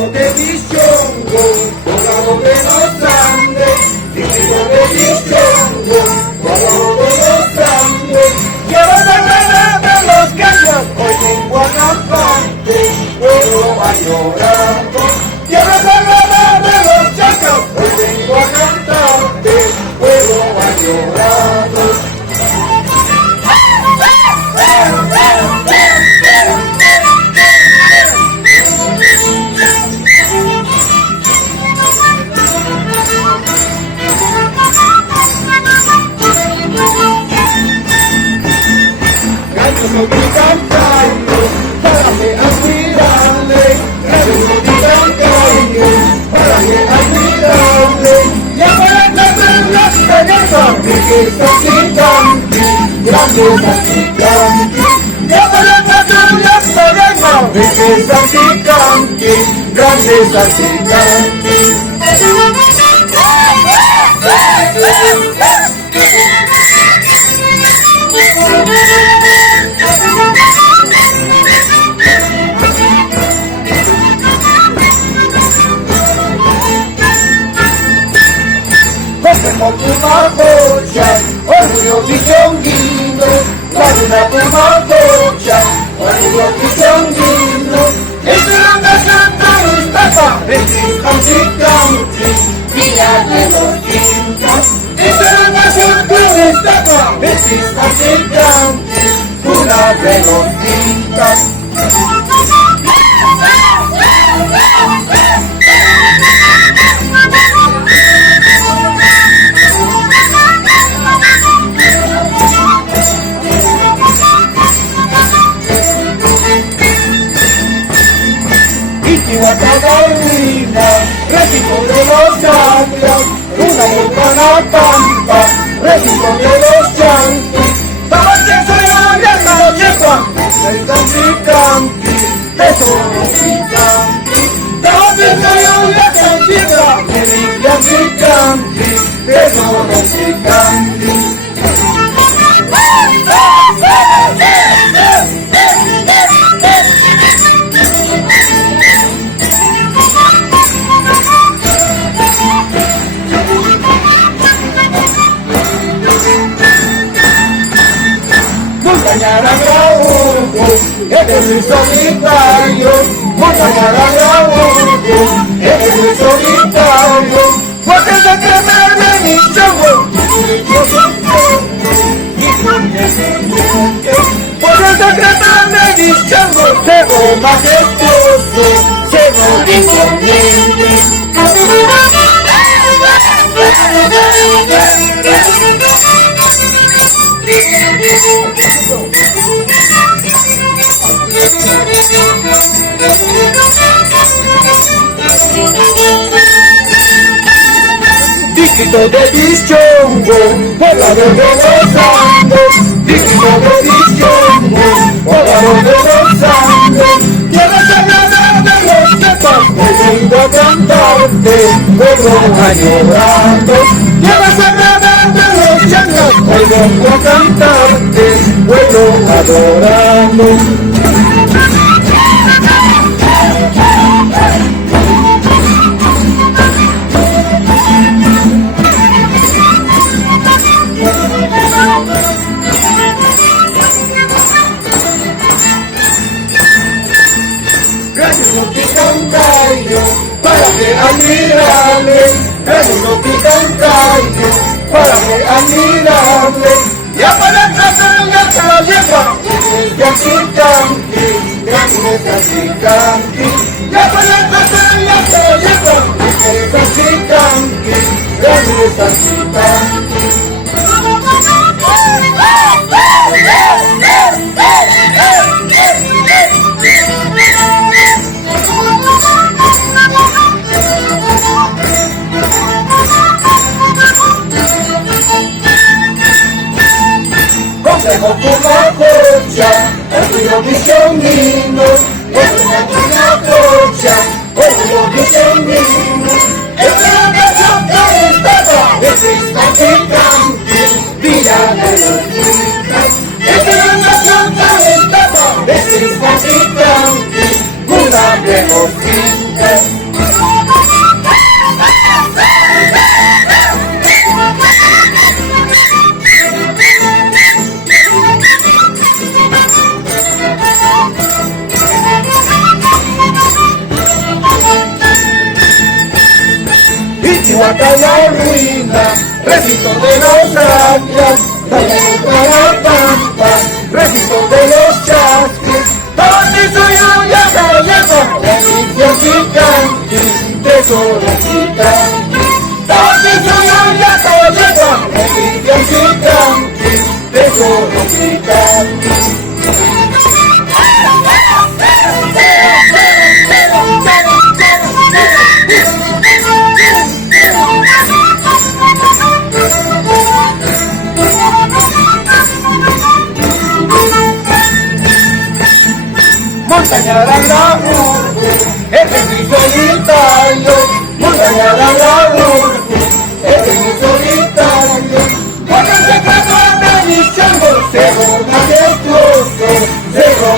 distrito de Bichongo, poblado de los Andes, distrito de Bichongo, poblado de los Andes. Quiero sacar de los caños, hoy vengo a cantarte, pueblo va llorando. Quiero sacar de los chacos, hoy vengo a cantarte, pueblo va llorando. Estoy cantando para que admirable, estoy cantando para que admirable, y ahora cantar las pegadas, riqueza gigante, grandeza gigante, y ahora cantar las pegadas, riqueza gigante, grandeza gigante. Como puma cocha, orgullo bichonguino, la luna puma cocha, orgullo bichonguino, esperando Santa Mustafa, registran Chicanqui, Villa de los Incas, esperando Santa Mustafa, registran Chicanqui, cuna de los Incas. Catalina, Régico de los Andes, una volcana pampa, Régico de los Yanquis, todo que soy una calochepa, el Sanchicanqui, de solo Chicanqui, todo que soy una calochepa, el Sanchicanqui, de solo Chicanqui. Montañara Graújo, es el solitario, Montañara Graújo, es el solitario, porque se cree mi chongo, porque se cree mi chongo, se ve majestuoso, se ve imponente. Distrito de Bichongo, poblado de los Andes, distrito de Bichongo, poblado de los Andes, tierra sagrada de los Chepas, hoy vengo a cantarte, pueblo va llorando, tierra sagrada de los Changas, hoy vengo a cantarte, pueblo adorando. Para que admirable, el no pican callo, para que admirable, ya para atrás ya se lo lleva, es Chicanqui, es Chicanqui, ya para atrás ya se lo lleva, es Chicanqui, es Chicanqui. Complejo Puma Cocha, orgullo bichonguino, Puma Cocha, orgullo bichonguino, esperando Santa Mustafa, registran Chicanqui, Villa de los Incas, esperando Santa Mustafa, registran Chicanqui. mata la ruina, recinto de los Atlas, también la pampa, recinto de los chasques, donde soy un gallego, delicias y canqui, tesoros y canqui, donde soy un gallego, delicias y canqui, tesoros y canqui. Montaña la es mi solitario, montaña la es mi solitario, cuando se trata de mi chango, cerro majestuoso, cerro